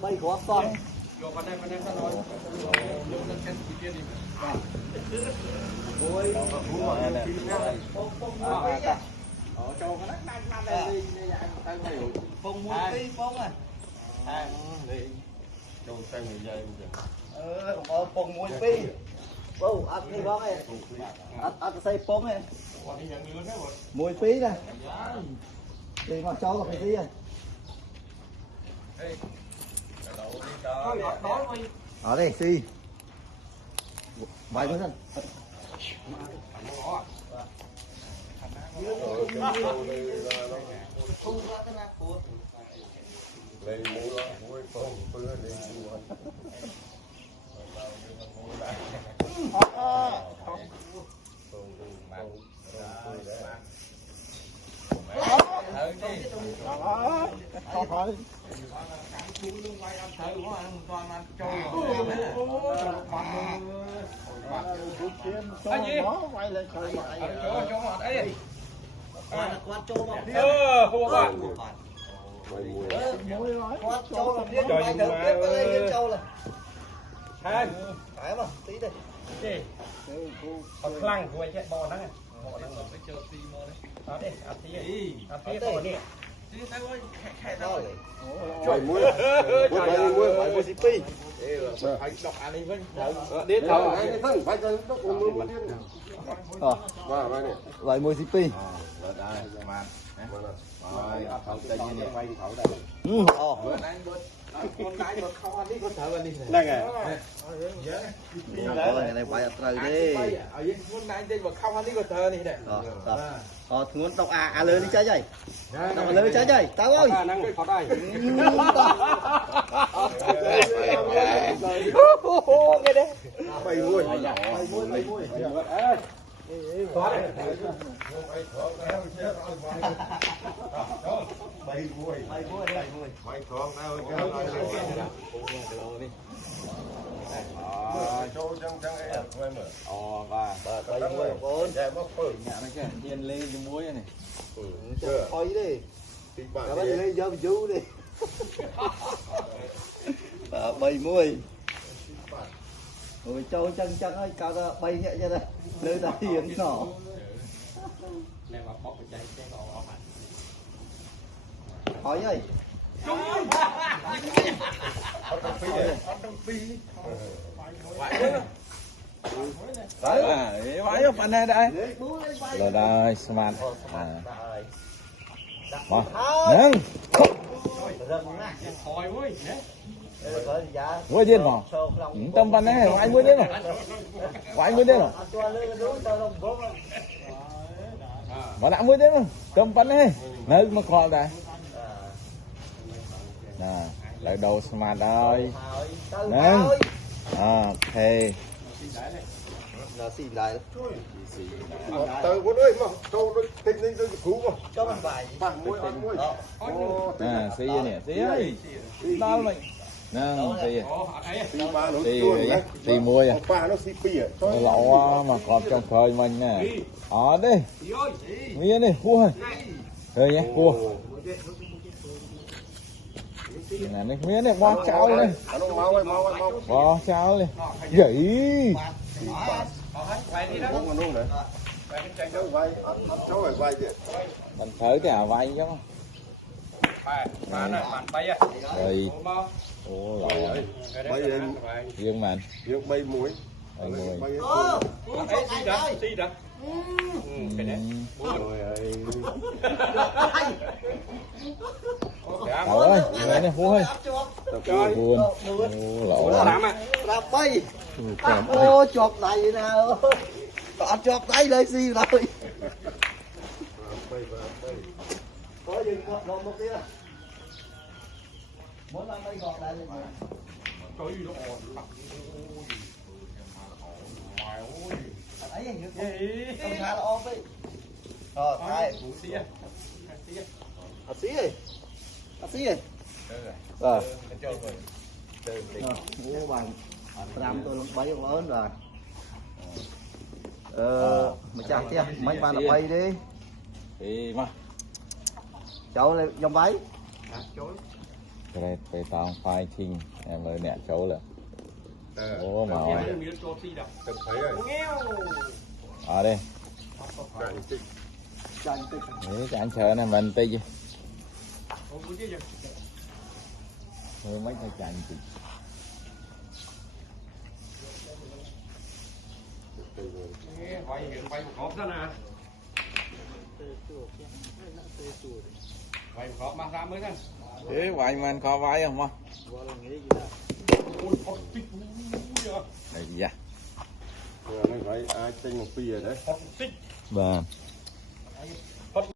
bay khó con phong mua cái phong à phong mua pi ô ăn đi bác ơi ăn xây phong này mua pi này đi mà cho cái gì này ở đây si vài con dân lấy muối phong phơi lên khăn của anh chết bò đó bò đang ngồi chơi xì mơ đấy à xì bò nè trời muối phải muối xì pi phải đọc anh đi với đến thầu anh thân phải cho đốc muối muối điên vậy muối xì pi đây này này phải trời đi muốn đọc à lớn đi chơi vậy đọc lớn chơi vậy tao ơi cái đấy bay muối lên cái muối này thôi đi các bạn lên giờ chú đi bay muối rồi châu chân chân ấy cao ra bay nhẹ cho đây nơi ta hiền nhỏ hỏi ơi phải phần này đây rồi đây smart nâng muối điên mà tâm phần này anh muối điên mà anh muối điên mà mà đã muối điên mà tâm phần này nơi mà còn đây nè lại đầu smart ơi nâng ok là xì lại từ con ơi mà câu nó tinh linh tôi cứu mà cho mình vài bằng muối à xì nè xì ơi đâu mày nè xì xì muối à pha nó xì pi à nó lẩu mà còn trong khơi mình nè đi miếng đi cua rồi nhé cua nè miếng này bó cháo lên bó cháo lên vậy mình thử cái vay chứ không rồi ô lẩu riêng mình bay muối bay muối Đậu ơi, nghe nè, Phú ơi. Buồn. Lỗ lắm. Làm bay. Ô, chọc đầy nào. Còn chọc đầy đây gì rồi. Có gì còn một kia. Muốn làm bay gọt lại lên. Trời ơi, nó ồn. Ấy gì không khá là ôm đi. Rồi, hai. Xí ơi. Xí ơi. Rồi. Mua bằng 5 tôi bay lớn rồi. Mày chặt chưa? Mấy bạn là bay đi. Thì mà. Cháu lên trong váy. đâyไปตามไฟชิงเลยเนี่ยโชว์เลยโอ้มาไว้ tập thấy rồi đây cạn tích Chanh tích. để cho anh chờ nè mình tí chứ thôi mấy cái chành chị thế vậy mà anh kho vai không không đây gì vậy nó phải ai tranh một phi rồi đấy vâng